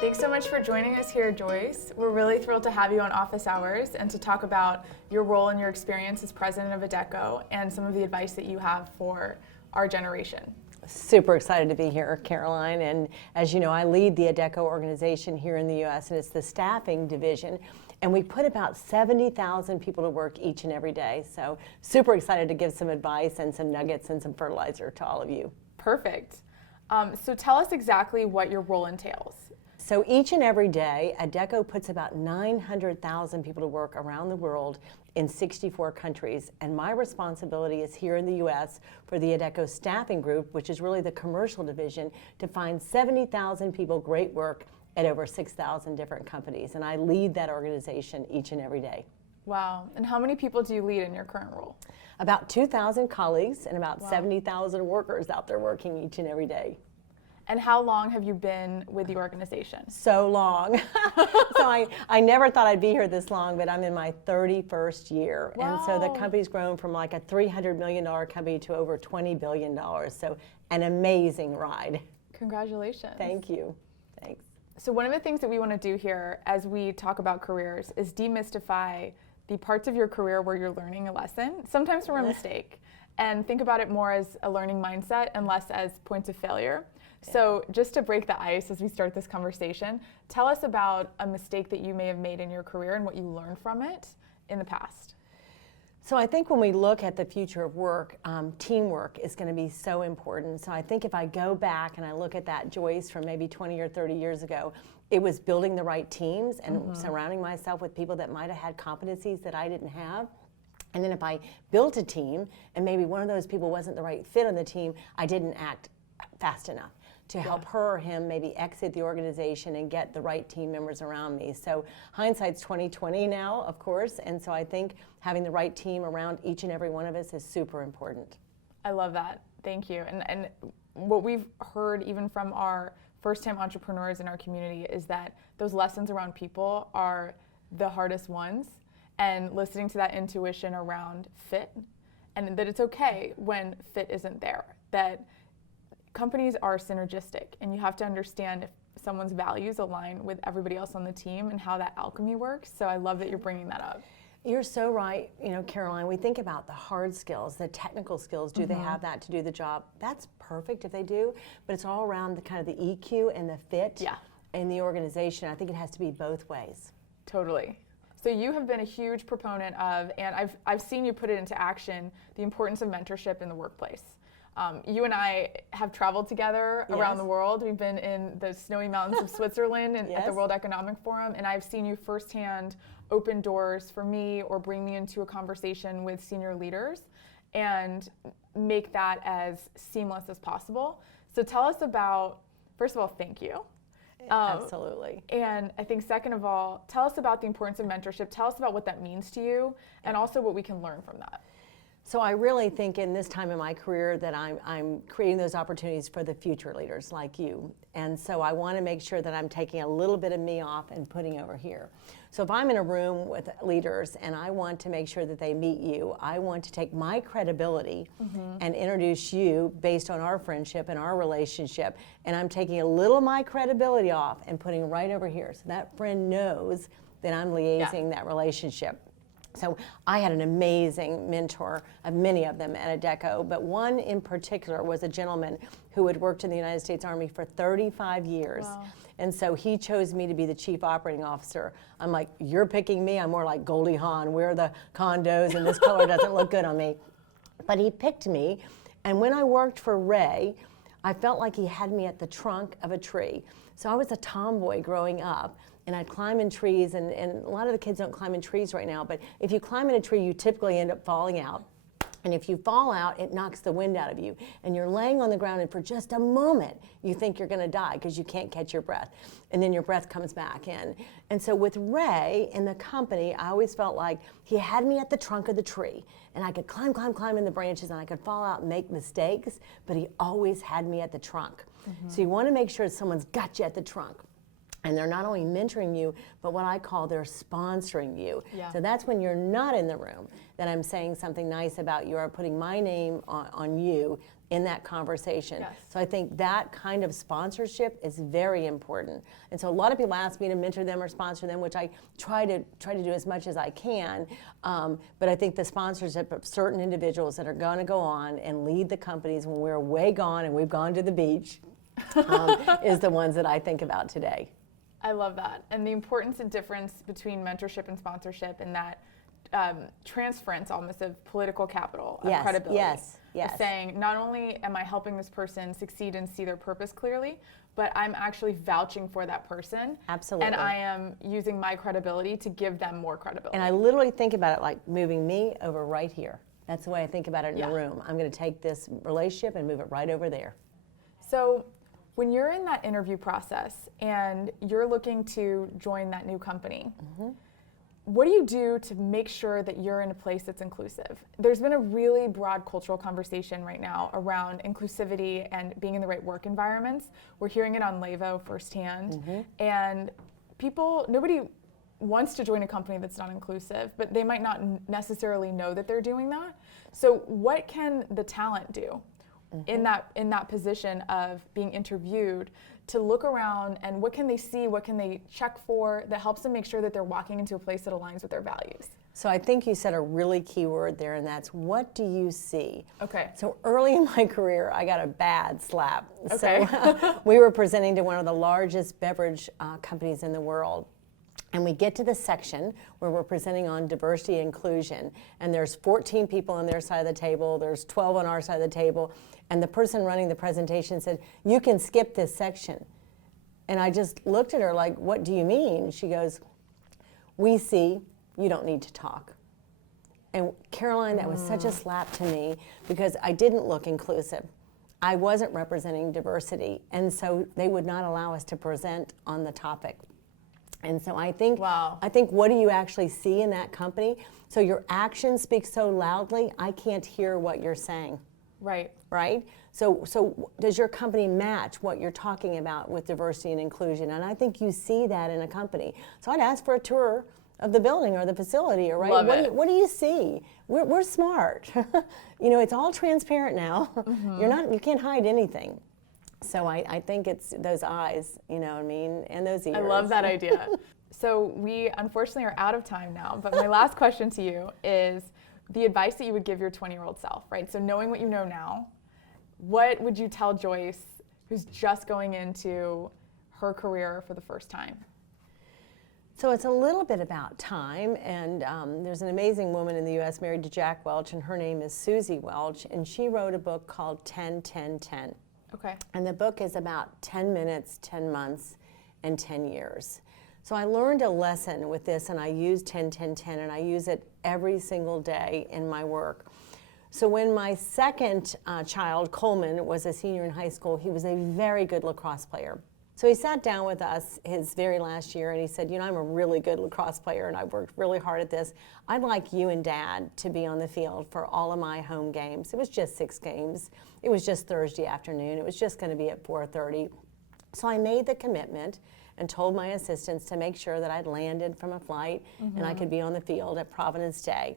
Thanks so much for joining us here, Joyce. We're really thrilled to have you on Office Hours and to talk about your role and your experience as president of Adecco and some of the advice that you have for our generation. Super excited to be here, Caroline. And as you know, I lead the Adecco organization here in the U.S., and it's the staffing division. And we put about 70,000 people to work each and every day. So super excited to give some advice and some nuggets and some fertilizer to all of you. Perfect. So tell us exactly what your role entails. So each and every day, Adecco puts about 900,000 people to work around the world in 64 countries. And my responsibility is here in the U.S. for the Adecco Staffing Group, which is really the commercial division, to find 70,000 people great work at over 6,000 different companies. And I lead that organization each and every day. Wow. And how many people do you lead in your current role? About 2,000 colleagues and about 70,000 workers out there working each and every day. And how long have you been with the organization? So long. So I never thought I'd be here this long, but I'm in my 31st year. Wow. And so the company's grown from like a $300 million company to over $20 billion. So an amazing ride. Congratulations. Thank you. Thanks. So one of the things that we want to do here as we talk about careers is demystify the parts of your career where you're learning a lesson, sometimes from a mistake, and think about it more as a learning mindset and less as points of failure. So just to break the ice as we start this conversation, tell us about a mistake that you may have made in your career and what you learned from it in the past. So I think when we look at the future of work, teamwork is going to be so important. So I think if I go back and I look at that Joyce from maybe 20 or 30 years ago, it was building the right teams and surrounding myself with people that might have had competencies that I didn't have. And then if I built a team and maybe one of those people wasn't the right fit on the team, I didn't act fast enough to help her or him maybe exit the organization and get the right team members around me. So hindsight's 20/20 now, of course, and so I think having the right team around each and every one of us is super important. I love that. Thank you. And what we've heard even from our first-time entrepreneurs in our community is that those lessons around people are the hardest ones, and listening to that intuition around fit, and that it's okay when fit isn't there, that companies are synergistic, and you have to understand if someone's values align with everybody else on the team and how that alchemy works. So I love that you're bringing that up. You're so right, Caroline. We think about the hard skills, the technical skills. Do they have that to do the job? That's perfect if they do, but it's all around the kind of the EQ and the fit in the organization. I think it has to be both ways. Totally. So you have been a huge proponent of, and I've seen you put it into action, the importance of mentorship in the workplace. You and I have traveled together around the world. We've been in the snowy mountains of Switzerland and at the World Economic Forum, and I've seen you firsthand open doors for me or bring me into a conversation with senior leaders and make that as seamless as possible. So tell us about, first of all, thank you. Absolutely. And I think second of all, tell us about the importance of mentorship. Tell us about what that means to you and also what we can learn from that. So I really think in this time in my career that I'm creating those opportunities for the future leaders like you. And so I want to make sure that I'm taking a little bit of me off and putting over here. So if I'm in a room with leaders and I want to make sure that they meet you, I want to take my credibility and introduce you based on our friendship and our relationship. And I'm taking a little of my credibility off and putting right over here. So that friend knows that I'm liaising that relationship. So I had an amazing mentor, many of them at Adecco, but one in particular was a gentleman who had worked in the United States Army for 35 years. Wow. And so he chose me to be the chief operating officer. I'm like, you're picking me? I'm more like Goldie Hawn. We're the condos and this color doesn't look good on me. But he picked me, and when I worked for Ray, I felt like he had me at the trunk of a tree. So I was a tomboy growing up, and I'd climb in trees, and a lot of the kids don't climb in trees right now, but if you climb in a tree, you typically end up falling out. And if you fall out, it knocks the wind out of you. And you're laying on the ground, and for just a moment, you think you're going to die because you can't catch your breath. And then your breath comes back in. And so with Ray in the company, I always felt like he had me at the trunk of the tree. And I could climb in the branches, and I could fall out and make mistakes, but he always had me at the trunk. So you want to make sure someone's got you at the trunk. And they're not only mentoring you, but what I call they're sponsoring you. Yeah. So that's when you're not in the room that I'm saying something nice about you or putting my name on you in that conversation. Yes. So I think that kind of sponsorship is very important. And so a lot of people ask me to mentor them or sponsor them, which I try to do as much as I can. But I think the sponsorship of certain individuals that are going to go on and lead the companies when we're way gone and we've gone to the beach is the ones that I think about today. I love that. And the importance and difference between mentorship and sponsorship and that transference almost of political capital, of credibility. Yes. Of saying, not only am I helping this person succeed and see their purpose clearly, but I'm actually vouching for that person. Absolutely. And I am using my credibility to give them more credibility. And I literally think about it like moving me over right here. That's the way I think about it in the room. I'm going to take this relationship and move it right over there. So when you're in that interview process and you're looking to join that new company, what do you do to make sure that you're in a place that's inclusive? There's been a really broad cultural conversation right now around inclusivity and being in the right work environments. We're hearing it on Levo firsthand. And nobody wants to join a company that's not inclusive, but they might not necessarily know that they're doing that. So what can the talent do in that position of being interviewed to look around, and what can they see, what can they check for that helps them make sure that they're walking into a place that aligns with their values? So I think you said a really key word there, and that's what do you see? Okay. So early in my career, I got a bad slap. Okay. So we were presenting to one of the largest beverage companies in the world. And we get to the section where we're presenting on diversity and inclusion, and there's 14 people on their side of the table, there's 12 on our side of the table, and the person running the presentation said, "You can skip this section." And I just looked at her like, "What do you mean?" She goes, "We see, you don't need to talk." And Caroline, that was such a slap to me because I didn't look inclusive. I wasn't representing diversity, and so they would not allow us to present on the topic. And so I think, what do you actually see in that company? So your actions speak so loudly, I can't hear what you're saying. Right. Right? So does your company match what you're talking about with diversity and inclusion? And I think you see that in a company. So I'd ask for a tour of the building or the facility, or right? What do you see? We're smart. It's all transparent now. You can't hide anything. So I think it's those eyes, you know what I mean, and those ears. I love that idea. So we unfortunately are out of time now, but my last question to you is the advice that you would give your 20-year-old self, right? So knowing what you know now, what would you tell Joyce who's just going into her career for the first time? So it's a little bit about time, and there's an amazing woman in the U.S. married to Jack Welch, and her name is Susie Welch, and she wrote a book called 10-10-10. Okay. And the book is about 10 minutes, 10 months, and 10 years. So I learned a lesson with this, and I use 10-10-10, and I use it every single day in my work. So when my second child, Coleman, was a senior in high school, he was a very good lacrosse player. So he sat down with us his very last year, and he said, I'm a really good lacrosse player, and I've worked really hard at this. I'd like you and Dad to be on the field for all of my home games. It was just 6 games. It was just Thursday afternoon. It was just going to be at 4:30. So I made the commitment and told my assistants to make sure that I'd landed from a flight and I could be on the field at Providence Day.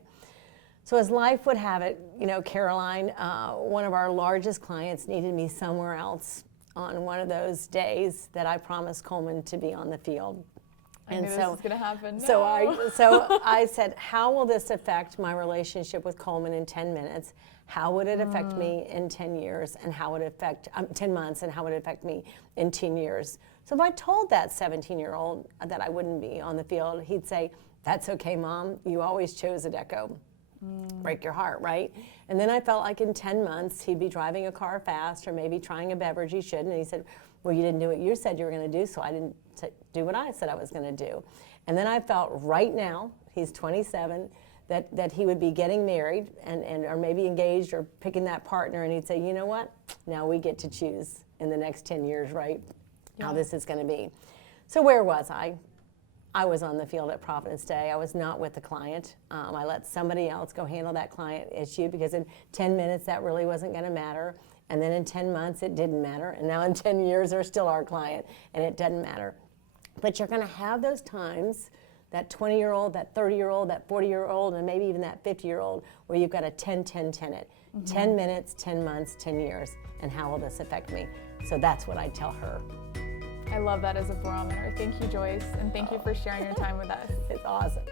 So as life would have it, Caroline, one of our largest clients needed me somewhere else on one of those days that I promised Coleman to be on the field. I knew this was going to happen. So I said, how will this affect my relationship with Coleman in 10 minutes? How would it affect me in 10 years? And how would it affect 10 months? And how would it affect me in 10 years? So if I told that 17-year-old that I wouldn't be on the field, he'd say, "That's okay, Mom. You always chose Adecco." Break your heart, right? And then I felt like in 10 months, he'd be driving a car fast or maybe trying a beverage he shouldn't. And he said, "Well, you didn't do what you said you were going to do, so I didn't do what I said I was going to do." And then I felt right now, he's 27, that he would be getting married and or maybe engaged or picking that partner, and he'd say, "You know what? Now we get to choose in the next 10 years, right? How this is going to be." So where was I? I was on the field at Providence Day. I was not with the client. I let somebody else go handle that client issue because in 10 minutes that really wasn't going to matter. And then in 10 months it didn't matter. And now in 10 years they're still our client and it doesn't matter. But you're going to have those times, that 20-year-old, that 30-year-old, that 40-year-old, and maybe even that 50-year-old, where you've got a 10-10-10 it. 10 minutes, 10 months, 10 years, and how will this affect me? So that's what I tell her. I love that as a barometer. Thank you, Joyce, and thank you for sharing your time with us. It's awesome.